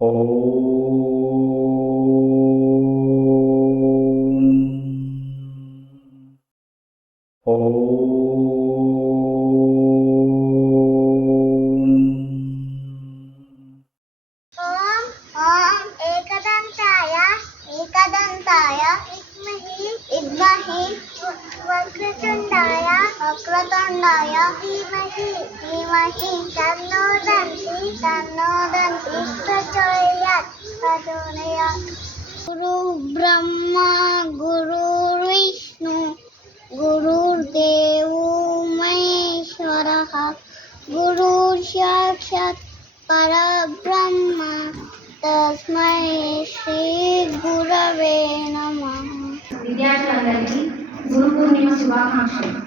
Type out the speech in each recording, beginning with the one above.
ఓం ఓం ఓం ఏకదంతాయ విద్మహి వక్రతుండాయ ధీమహి తన్నో దంతి ప్రచోదయాత్ గురు బ్రహ్మ గురుర్విష్ణు గురుర్దేవో మహేశ్వరః గురుర్ సాక్షాత్ పరబ్రహ్మ తస్మై శ్రీ గురవే నమః. విద్యార్థులందరికీ గురు పూర్ణిమ శుభాకాంక్షలు.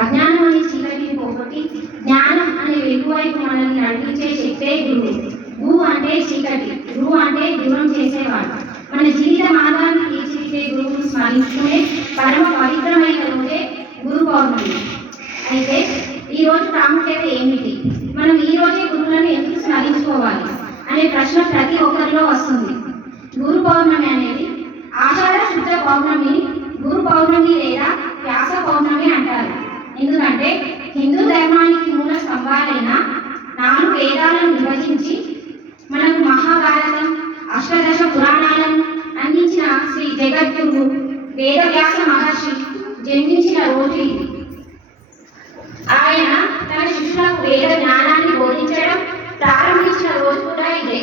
అజ్ఞానం అనే చీకటిని పోగొట్టి జ్ఞానం అనే వెలుగువైపు మనల్ని నడిపించే శక్తే గురువు. గు అంటే చీకటి, రు అంటే దూరం చేసేవాడు. మన జీవిత మార్గాన్ని తీర్చిదిద్దే గురువును స్మరించుకునే పరమ పవిత్రమైన రోజే గురు పౌర్ణమి. అయితే ఈ రోజు ప్రాముఖ్యత ఏమిటి, మనం ఈ రోజే గురువులను ఎందుకు స్మరించుకోవాలి అనే ప్రశ్న ప్రతి ఒక్కరిలో వస్తుంది. గురు పౌర్ణమి అనేది ఆషాఢ శుద్ధ పౌర్ణమి గురు పౌర్ణమి లేదా వ్యాస పౌర్ణమి అంటారు. ఎందుకంటే హిందూ ధర్మానికి మూల స్తంభాలైన 4 వేదాలను విభజించి మనకు మహాభారతం, అష్టాదశ పురాణాలను అందించిన శ్రీ జగద్గురు వేదవ్యాస మహర్షి జన్మించిన రోజు ఇది. ఆయన తన శిష్యులకు వేద జ్ఞానాన్ని బోధించడం ప్రారంభించిన రోజు కూడా ఇదే.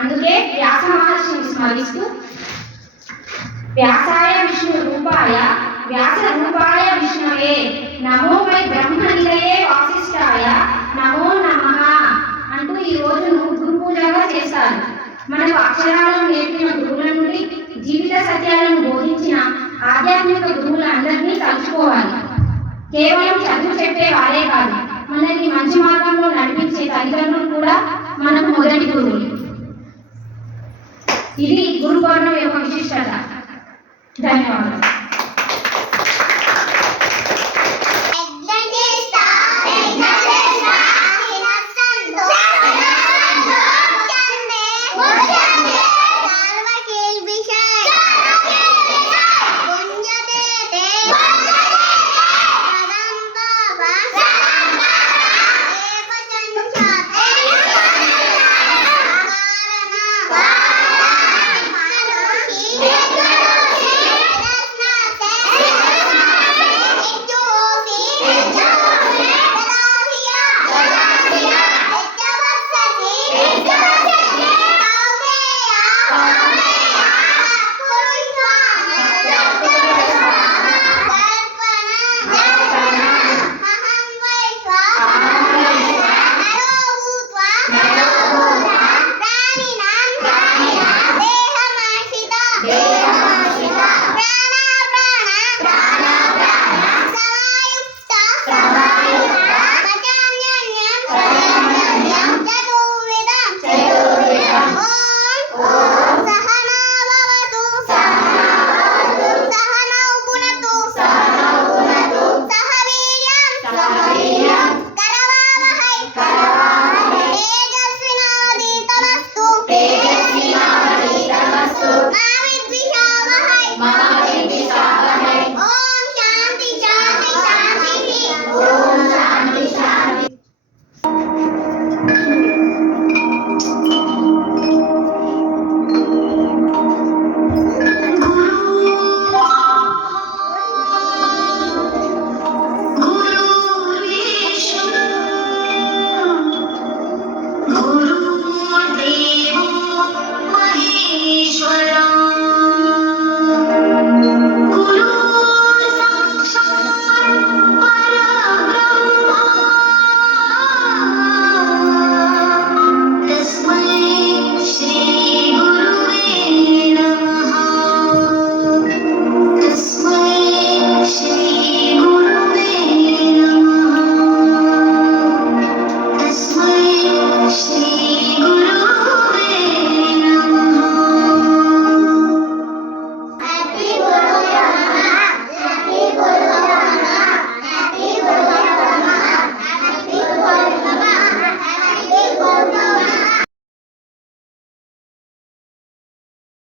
అందుకే వ్యాస మహర్షిని స్మరిస్తూ వ్యాసాయ విష్ణు రూపాయ వ్యాస రూపాయ విష్ణవే నమో వై బ్రహ్మ నిలయే వాసిష్ఠాయ నమో నమః అంటూ ఈ రోజును గురు పూజగా చేస్తారు. మనకు అక్షరాలను నేర్పిన గురువుల నుండి జీవిత సత్యాలను బోధించిన ఆధ్యాత్మిక గురువులందరినీ తలుచుకోవాలి. కేవలం చదువు చెప్పే వారే కాదు, మనల్ని మంచి మార్గంలో నడిపించే తల్లిదండ్రులు కూడా మనకు మొదటి గురువులు. ఇది గురు పౌర్ణమి యొక్క విశిష్టత. ధన్యవాదాలు. Yeah.